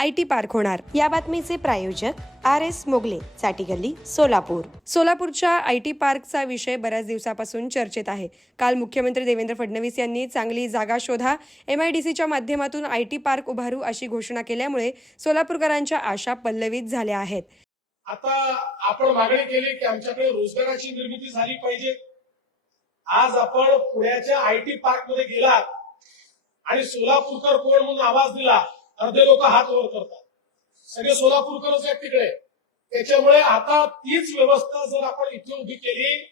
I T park होणार. या बातमीचे प्रायोजक आर एस मोगले चाटीगल्ली सोलापूर. सोलापूरच्या आय टी पार्कचा विषय बऱ्याच दिवसापासून चर्चेत आहे. काल मुख्यमंत्री देवेंद्र फडणवीस यांनी चांगली जागा शोधा एमआयडीसीच्या माध्यमातून आय टी पार्क उभारू अशी घोषणा केल्यामुळे सोलापूरकरांच्या आशा पल्लवित झाल्या आहेत. आता आपण मागणी केली की आमच्याकडे रोजगाराची निर्मिती झाली पाहिजे. आज आपण पुण्याच्या आय टी पार्कमध्ये गेलात आणि सोलापूरकर कोण म्हणून आवाज दिला? अर्धे लोक हात वर करतात. सगळे सोलापूरकरच आहेत तिकडे. त्याच्यामुळे आता तीच व्यवस्था जर आपण इथे उभी केली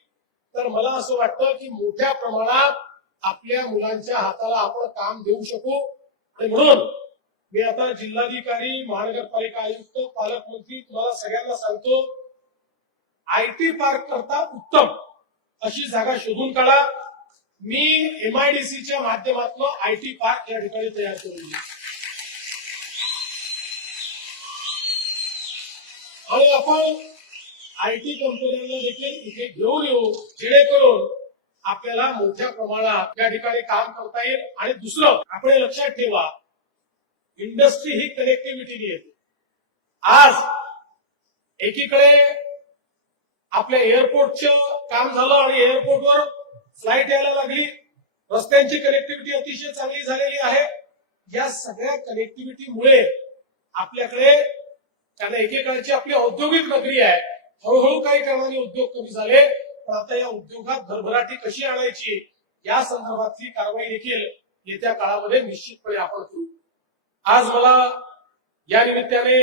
तर मला असं वाटतं की मोठ्या प्रमाणात आपल्या मुलांच्या हाताला आपण काम देऊ शकू. आणि म्हणून मी आता जिल्हाधिकारी महानगरपालिका आयुक्त पालकमंत्री तुम्हाला सगळ्यांना सांगतो आयटी पार्क करता उत्तम अशी जागा शोधून काढा. मी एमआयडीसीच्या माध्यमातून आयटी पार्क या ठिकाणी तयार करून आणि आपण आय टी कंपन्यांना देखील इथे घेऊन येऊ जेणेकरून आपल्याला मोठ्या प्रमाणात या ठिकाणी काम करता येईल. आणि दुसरं आपण लक्षात ठेवा इंडस्ट्री ही कनेक्टिव्हिटी येते. आज एकीकडे आपल्या एअरपोर्टचं काम झालं आणि एअरपोर्टवर फ्लाईट यायला लागली. रस्त्यांची कनेक्टिव्हिटी अतिशय चांगली झालेली आहे. या सगळ्या कनेक्टिव्हिटीमुळे आपल्याकडे कारण एकेकाळची आपली औद्योगिक नगरी आहे. हळूहळू काही कारणाने उद्योग कमी झाले. पण आता या उद्योगात भरभराटी कशी आणायची या संदर्भातली कारवाई देखील येत्या काळामध्ये निश्चितपणे आपण करू. आज मला या निमित्ताने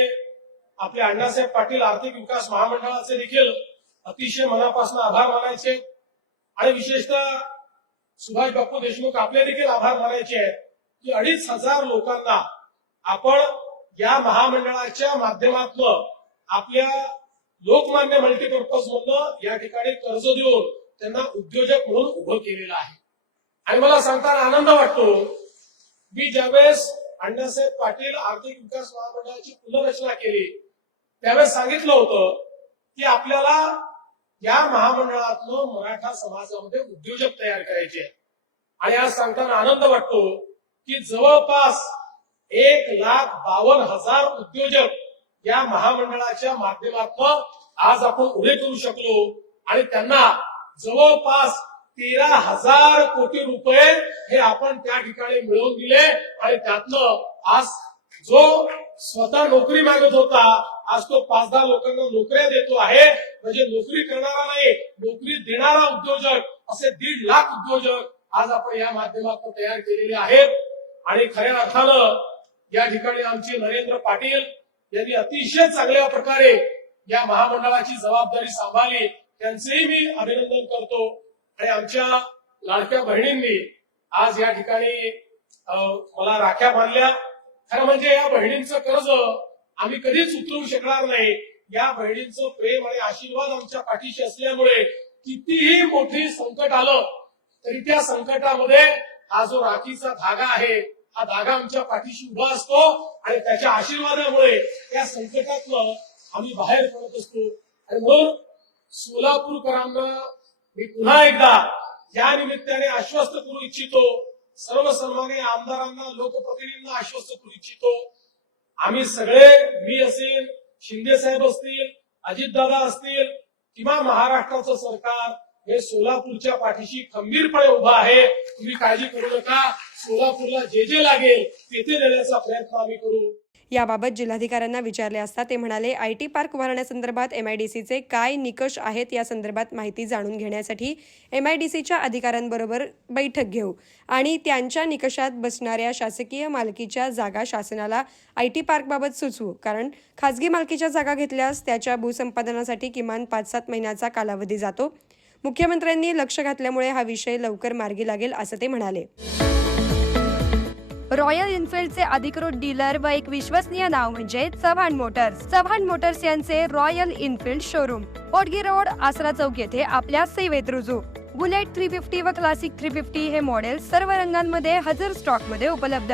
आपले अण्णासाहेब पाटील आर्थिक विकास महामंडळाचे देखील अतिशय मनापासून आभार मानायचे आणि विशेषतः सुभाष बापू देशमुख आपले देखील आभार मानायचे आहेत की अडीच हजार लोकांना आपण या महामंडळाच्या माध्यमातून आपल्या लोकमान्य मल्टीपर्पज मधनं या ठिकाणी कर्ज देऊन त्यांना उद्योजक म्हणून उभं केलेलं आहे. आणि मला सांगताना आनंद वाटतो मी ज्यावेळेस अण्णासाहेब पाटील आर्थिक विकास महामंडळाची पुनर्रचना केली त्यावेळेस सांगितलं होतं की आपल्याला या महामंडळातलं मराठा समाजामध्ये उद्योजक तयार करायचे आणि आज सांगताना आनंद वाटतो की जवळपास एक लाख बावन्न हजार उद्योजक या महामंडळाच्या माध्यमातून आज आपण उभे करू शकलो. आणि त्यांना जवळपास तेरा हजार कोटी रुपये हे आपण त्या ठिकाणी मिळवून दिले. आणि त्यातनं आज जो स्वतः नोकरी मागत होता आज तो पाच दहा लोकांना नोकऱ्या देतो आहे. म्हणजे नोकरी करणारा नाही नोकरी देणारा उद्योजक असे दीड लाख उद्योजक आज आपण या माध्यमातून तयार केलेले आहेत. आणि खऱ्या अर्थानं या ठिकाणी आमचे नरेंद्र पाटील यांनी अतिशय चांगल्या प्रकारे या महामंडळाची जबाबदारी सांभाळली. त्यांचेही मी अभिनंदन करतो. आणि आमच्या लाडक्या बहिणींनी आज या ठिकाणी मला राख्या बांधल्या. खरं म्हणजे या बहिणींचं कर्ज आम्ही कधीच उतरवू शकणार नाही. या बहिणींचं प्रेम आणि आशीर्वाद आमच्या पाठीशी असल्यामुळे कितीही मोठी संकट आलं तरी त्या संकटामध्ये हा जो राखीचा धागा आहे हा धागा आमच्या पाठीशी उभा असतो आणि त्याच्या आशीर्वादामुळे त्या संकटातनं आम्ही बाहेर पडत असतो. आणि म्हणून सोलापूरकरांना मी पुन्हा एकदा या निमित्ताने आश्वस्त करू इच्छितो. सर्व सन्मान्य आमदारांना लोकप्रतिनिधींना आश्वस्त करू इच्छितो. आम्ही सगळे मी असेल शिंदे साहेब असतील अजितदादा असतील किंवा महाराष्ट्राचं सरकार हे सोलापूरच्या पाठीशी खंबीरपणे उभा आहे. तुम्ही काळजी करू नका. सोलापूरला जे जे लागेल तेथे देण्याचा प्रयत्न आम्ही करू. याबाबत जिल्हाधिकाऱ्यांना विचारले असता ते म्हणाले आय टी पार्क उभारण्यासंदर्भात एमआयडीसीचे काय निकष आहेत या संदर्भात माहिती जाणून घेण्यासाठी एमआयडीसीच्या अधिकाऱ्यांबरोबर बैठक घेऊ आणि त्यांच्या निकषात बसणाऱ्या शासकीय मालकीच्या जागा शासनाला आय टी पार्कबाबत सुचवू. कारण खासगी मालकीच्या जागा घेतल्यास त्याच्या भूसंपादनासाठी किमान पाच सात महिन्याचा कालावधी जातो. मुख्यमंत्र्यांनी लक्ष घातल्यामुळे हा विषय लवकर मार्गी लागेल असं ते म्हणाले. रॉयल इन्फिल्डचे अधिकृत डीलर व एक विश्वसनीय नाव म्हणजे चव्हाण मोटर्स. चव्हाण मोटर्स यांचे Royal Enfield showroom. Potgi road Asara चौक येथे आपल्या सेवेत रुजू. बुलेट थ्री फिफ्टी व क्लासिक थ्री फिफ्टी हे मॉडेल सर्व रंगांमध्ये हजर स्टॉकमध्ये उपलब्ध.